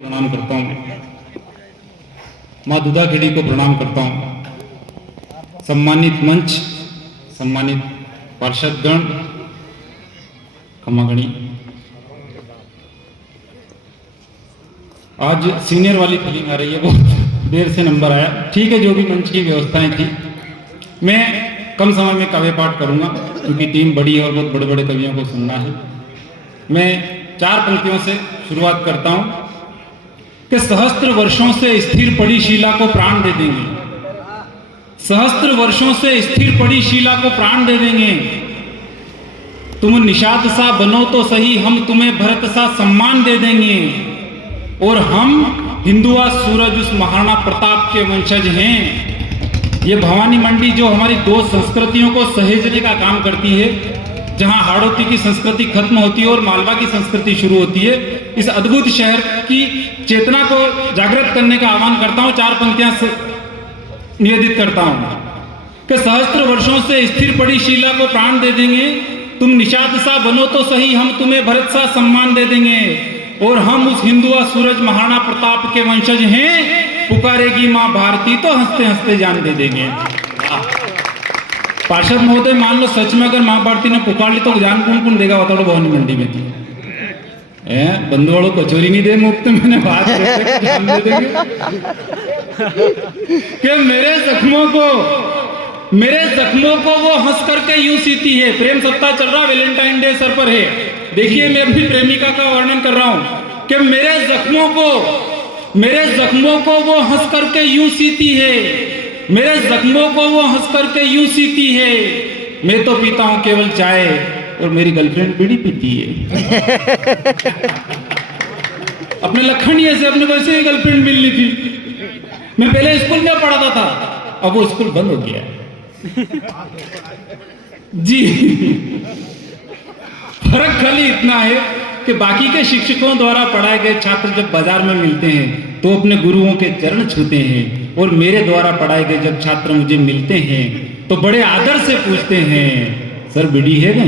प्रणाम करता हूँ, माँ दुधा खेड़ी को प्रणाम करता हूँ, सम्मानित मंच, सम्मानित पार्षदगण, खमागणी। आज सीनियर वाली फीलिंग आ रही है, बहुत देर से नंबर आया। ठीक है, जो भी मंच की व्यवस्थाएं थी, मैं कम समय में काव्य पाठ करूंगा क्योंकि टीम बड़ी है और बहुत बड़े बड़े कवियों को सुनना है। मैं 4 पंक्तियों से शुरुआत करता हूं कि सहस्त्र वर्षों से स्थिर पड़ी शिला को प्राण दे देंगे, सहस्त्र वर्षों से स्थिर पड़ी शिला को प्राण दे देंगे। तुम निषाद सा बनो तो सही, हम तुम्हें भरत सा सम्मान दे देंगे। और हम हिंदुआ सूरज उस महाराणा प्रताप के वंशज हैं। ये भवानी मंडी जो हमारी 2 संस्कृतियों को सहेजने का काम करती है, जहां हाड़ौती की संस्कृति खत्म होती है और मालवा की संस्कृति शुरू होती है, इस अद्भुत शहर की चेतना को जागृत करने का आह्वान करता हूं। 4 पंक्तियां निवेदित करता हूं कि सहस्त्र वर्षों से स्थिर पड़ी शिला को प्राण दे देंगे। तुम निषाद सा बनो तो सही, हम तुम्हें भरत सा सम्मान दे देंगे। और हम उस हिंदुआ सूरज महाराणा प्रताप के वंशज हैं। पुकारेगी मां भारती तो हंसते हंसते जान दे देंगे। पार्षद महोदय, मान लो सच में अगर मां भारती ने पुकार ली तो जान कौन कौन देगा? बताओ भवानी मंडी में थी बंधु वालों कचोरी नहीं दे मुफ्त, मैंने बात जान दे देंगे कि मेरे जख्मों को वो हंस करके यूं सीती है। प्रेम सप्ताह चल रहा, वैलेंटाइन डे सर पर है। देखिए, मैं अपनी प्रेमिका का वर्णन कर रहा हूं कि मेरे जख्मों को वो हंस करके यूं सीती है, मेरे जख्मों को वो हंस करके यूं सीती है। मैं तो पीता हूं केवल चाय और मेरी गर्लफ्रेंड बीड़ी पीती है। अपने लखनिया से अपने को ऐसे ही गर्लफ्रेंड मिलनी थी। मैं पहले स्कूल में पढ़ाता था, अब वो स्कूल बंद हो गया जी। फर्क खाली इतना है कि बाकी के शिक्षकों द्वारा पढ़ाए गए छात्र जब बाजार में मिलते हैं तो अपने गुरुओं के चरण छूते हैं, और मेरे द्वारा पढ़ाए गए जब छात्र मुझे मिलते हैं तो बड़े आदर से पूछते हैं, सर बीड़ी है क्या?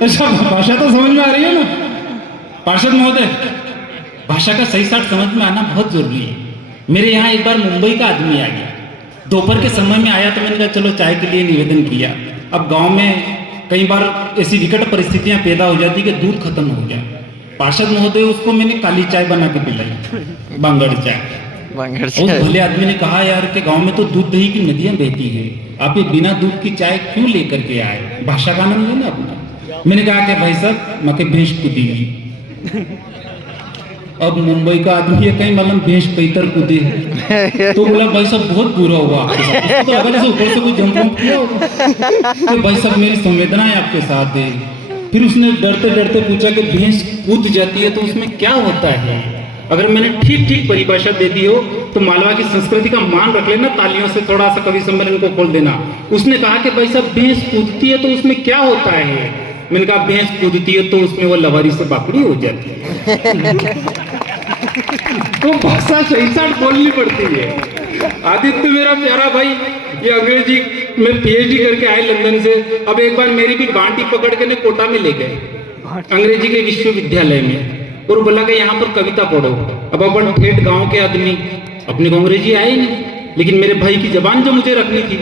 अच्छा, भाषा तो समझ में आ रही है ना पार्षद महोदय? भाषा का सही साठ समझ में आना बहुत जरूरी है। मेरे यहाँ एक बार मुंबई का आदमी आ गया, दोपहर के समय में आया तो मैंने कहा चलो चाय के लिए निवेदन किया। अब गांव में कई बार ऐसी विकट परिस्थितियां पैदा हो जाती कि दूध खत्म हो गया। पार्षद महोदय, उसको मैंने काली चाय बना के पिलाई, बांगड़ चाय। उस भले आदमी ने कहा, यार के गांव में तो दूध दही की नदियां बहती है, आप ये बिना दूध की चाय क्यों लेकर के आए? भाषा का आनंद लेना अपना। मैंने कहा कि भाई साहब, मके भैंस कूदेगी। अब मुंबई का आदमी है, कहीं मालूम भैंस पैतर कूदे तो बोला, भाई साहब बहुत बुरा हुआ आपके तो अगर से ऊपर से कोई जंप किया तो भाई साहब मेरी संवेदना है आपके साथ है। फिर उसने डरते डरते पूछा कि भैंस कूद जाती है तो उसमें क्या होता है? अगर मैंने ठीक परिभाषा दे दी हो तो मालवा की संस्कृति का मान रख लेना, तालियों से थोड़ा सा कवि सम्मेलन को खोल देना। उसने कहा कि भाई साहब भैंस कूदती है तो उसमें क्या होता है? मैंने कहा भैंस कूदती है तो उसमें वो लवारी से बाकड़ी हो जाती है। तो भाषा सही साठ बोलनी पड़ती है। आदित्य मेरा प्यारा भाई, ये अंग्रेजी में पीएचडी करके आए लंदन से। अब एक बार मेरी भी बांटी पकड़ के ने कोटा में ले गए अंग्रेजी के विश्वविद्यालय में, और बोला कि यहाँ पर कविता पढ़ो। अब अपन ठेठ गांव के आदमी, अपने को अंग्रेजी आए नहीं, लेकिन मेरे भाई की जबान जो मुझे रखनी थी,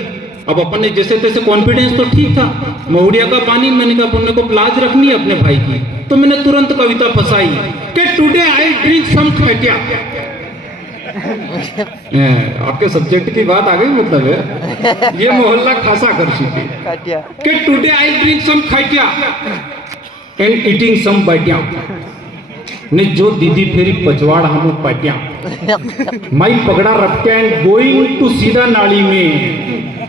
अब अपन ने जैसे तैसे कॉन्फिडेंस तो ठीक था, महुड़िया का पानी, मैंने कहा अपन को प्लाज रखनी है अपने भाई की, तो मैंने तुरंत कविता फंसाई कि टुडे आई ड्रिंक सम खटिया। आपके सब्जेक्ट की बात आ गई, मतलब है ये मोहल्ला खासा कर चुके कि टुडे आई ड्रिंक सम खटिया एंड ईटिंग सम बैटिया। ने जो दीदी फेरी पचवाड़ हम पाटिया, माई पगड़ा रखते एंड गोइंग टू सीधा नाली में,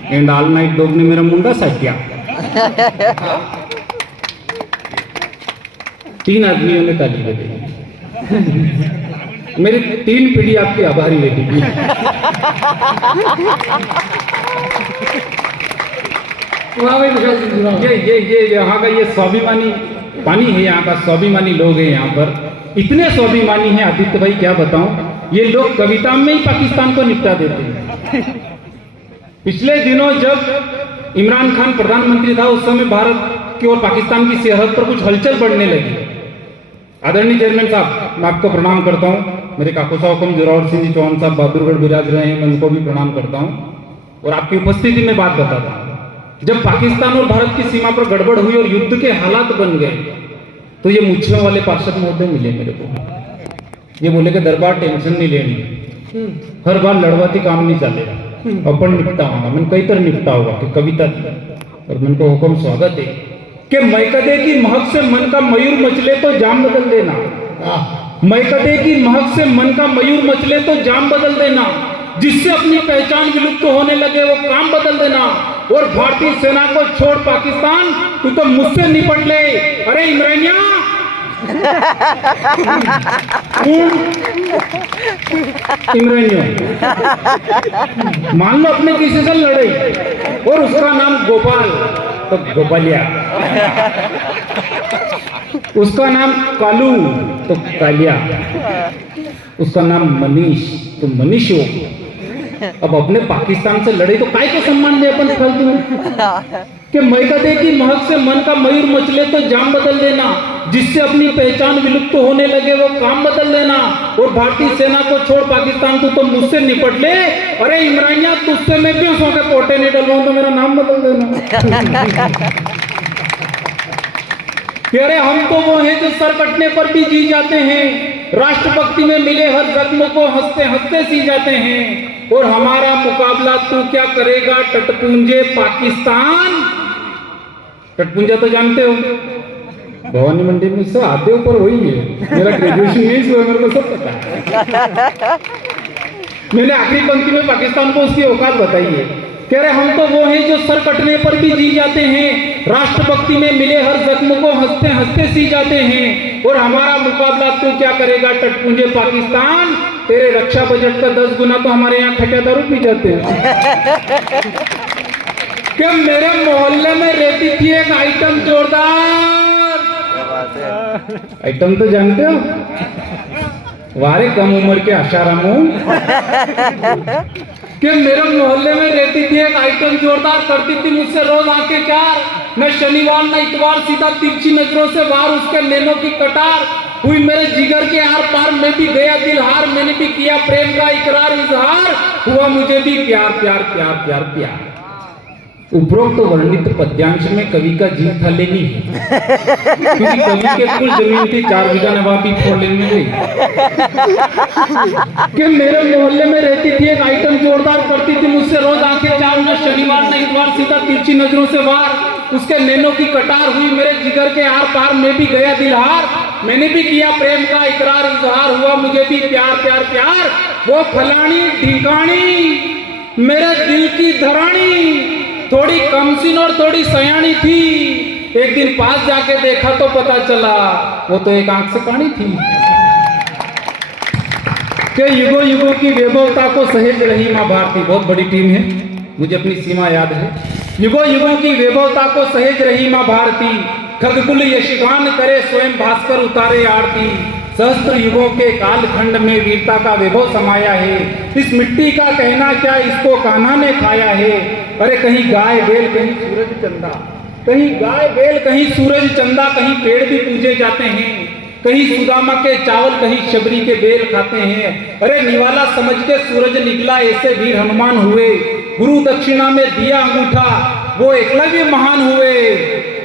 एंड ऑल नाइट डॉग ने मेरा मुंडा साटिया। 3 आदमियों ने ताली बजाई। मेरी 3 पीढ़ी आपकी आभारी रहेगी। ये यहाँ का ये स्वाभिमानी पानी है, यहाँ का स्वाभिमानी लोग हैं। यहाँ पर इतने स्वाभिमानी हैं आदित्य भाई, क्या बताऊं। ये लोग कविता में ही पाकिस्तान को निपटा देते हैं। पिछले दिनों जब इमरान खान प्रधानमंत्री था, उस समय भारत की और पाकिस्तान की सरहद पर कुछ हलचल बढ़ने लगी। आदरणीय चेयरमैन साहब, मैं आपको प्रणाम करता हूँ। मेरे काकू साहब हुक्म जोरावर सिंह जी चौहान साहब बहादुरगढ़ विराज रहे हैं, मैं उनको भी प्रणाम करता हूँ। और आपकी उपस्थिति में बात बताता हूँ। जब पाकिस्तान और भारत की सीमा पर गड़बड़ हुई और युद्ध के हालात बन गए, तो ये मुच्छों वाले पार्षद महोदय मिले मेरे को। ये बोले कि दरबार टेंशन नहीं लेनी, हर बार लड़वाती काम नहीं चलेगा, अपन निपटा होगा। मैंने कई तरह निपटा होगा कि कविता थी, और मन को हुक्म स्वागत है कि मैकदे की महक से मन का मयूर मचले तो जाम बदल देना। मैकदे की महक से मन का मयूर मचले तो जाम बदल देना, जिससे अपनी पहचान विलुप्त होने लगे वो काम बदल देना। और भारतीय सेना को छोड़ पाकिस्तान, तू तो मुझसे निपट ले। अरे इमरानिया, इमरानिया, मान लो अपने किसी से लड़े और उसका नाम गोपाल तो गोपालिया, उसका नाम कालू तो कालिया, उसका नाम मनीष तो मनीषो। अब अपने पाकिस्तान से लड़े तो काय को सम्मान दे अपन फालतू में कि मैकदे की महक से मन का मयूर मचले तो जाम बदल देना, जिससे अपनी पहचान विलुप्त होने लगे वो काम बदल देना। और भारतीय सेना को छोड़ पाकिस्तान, तू तो मुझसे निपट ले। अरे इमरानिया, तुझसे मैं क्यों सौ के पोटे नहीं डलवाऊं तो मेरा नाम बदल देना। अरे हम तो वो हैं जो सर कटने पर भी जी जाते हैं, राष्ट्रभक्ति में मिले हर जख्म को हंसते हंसते सी जाते हैं। और हमारा मुकाबला तू क्या करेगा टटपुंजे पाकिस्तान। टटपुंजा तो जानते हो, भवानी मंडी में सब आते ऊपर वही है। मेरा ग्रेजुएशन यही हुआ, मेरे को सब पता है। मैंने आखिरी पंक्ति में पाकिस्तान को उसकी औकात बताई है। कह रहे हम तो वो हैं जो सर कटने पर भी जी जाते हैं, राष्ट्रभक्ति में मिले हर जख्म को हंसते हंसते सी जाते हैं। और हमारा मुकाबला तू क्या करेगा टटपुंजे पाकिस्तान। तेरे रक्षा बजट का 10 गुना तो हमारे यहाँ खटिया दारू पी जाते हैं। क्या मेरे मोहल्ले में रहती थी एक आइटम जोरदार। आइटम तो जानते हो, वारे कम उम्र के आशारामों कि मेरे मोहल्ले में रहती थी एक आइटम जोरदार, करती थी मुझसे रोज आंखें चार। न शनिवार न इतवार, सीधा तिरछी नजरों से वार उसके नैनों की कटार। हुई मेरे जिगर के आर पार, मैं भी गया दिल हार। मैंने भी किया प्रेम का इकरार इजहार, हुआ मुझे भी प्यार प्यार प्यार प्यार प्यार। उपरोक्त वर्णित पद्यांश में कवि का जीव था लेनी है, क्योंकि कवि के कुल जमीन थी 4 बीघा नवाबी फोड़ लेने गई। कि मेरे मोहल्ले में रहती थी एक आइटम जोरदार, करती थी मुझसे रोज आंखें चार। न शनिवार न इतवार, सीधा तिरछी नजरों से वार उसके नैनों की कटार। हुई मेरे जिगर के आर पार, मैं भी गया दिल हार। मैंने भी किया प्रेम का इकरार इजहार, हुआ मुझे भी प्यार प्यार प्यार। वो फलानी ढिकानी मेरे दिल की धरानी, थोड़ी कमसिन और थोड़ी सयानी थी। एक दिन पास जाके देखा तो पता चला वो तो एक आंख से कानी थी। कि युगों युगों की वैभवता को सहेज रही मां भारती। बहुत बड़ी टीम है, मुझे अपनी सीमा याद है। युगों युगों की वैभवता को सहेज रही मां भारती, खगकुल यशगान करे स्वयं भास्कर उतारे आरती। सहस्त्र युगों के कालखंड में वीरता का वैभव समाया है। इस मिट्टी का कहना क्या, इसको कान्हा ने खाया है। अरे कहीं गाय बैल कहीं सूरज चंदा, कहीं गाय बैल कहीं सूरज चंदा, कहीं पेड़ भी पूजे जाते हैं। कहीं सुदामा के चावल कहीं शबरी के बेल खाते हैं। अरे निवाला समझ के सूरज निकला, ऐसे वीर हनुमान हुए। गुरु दक्षिणा में दिया अंगूठा, वो एकलव्य महान हुए।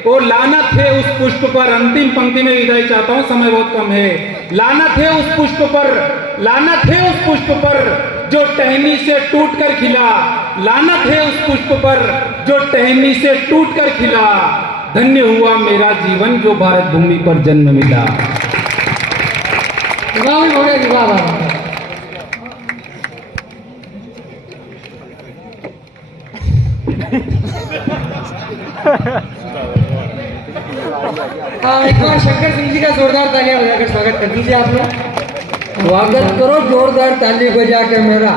और लानत है उस पुष्प पर, अंतिम पंक्ति में विदाई चाहता हूं, समय बहुत कम है। लानत है उस पुष्प पर, लानत है उस पुष्प पर जो टहनी से टूट कर खिला। लानत है उस पुष्प पर जो टहनी से टूट कर खिला। धन्य हुआ मेरा जीवन जो भारत भूमि पर जन्म मिला। एक बार शंकर सिंह जी का जोरदार तालियां बजाकर स्वागत कर दीजिए आप लोग। स्वागत करो जोरदार ताली बजा के मेरा।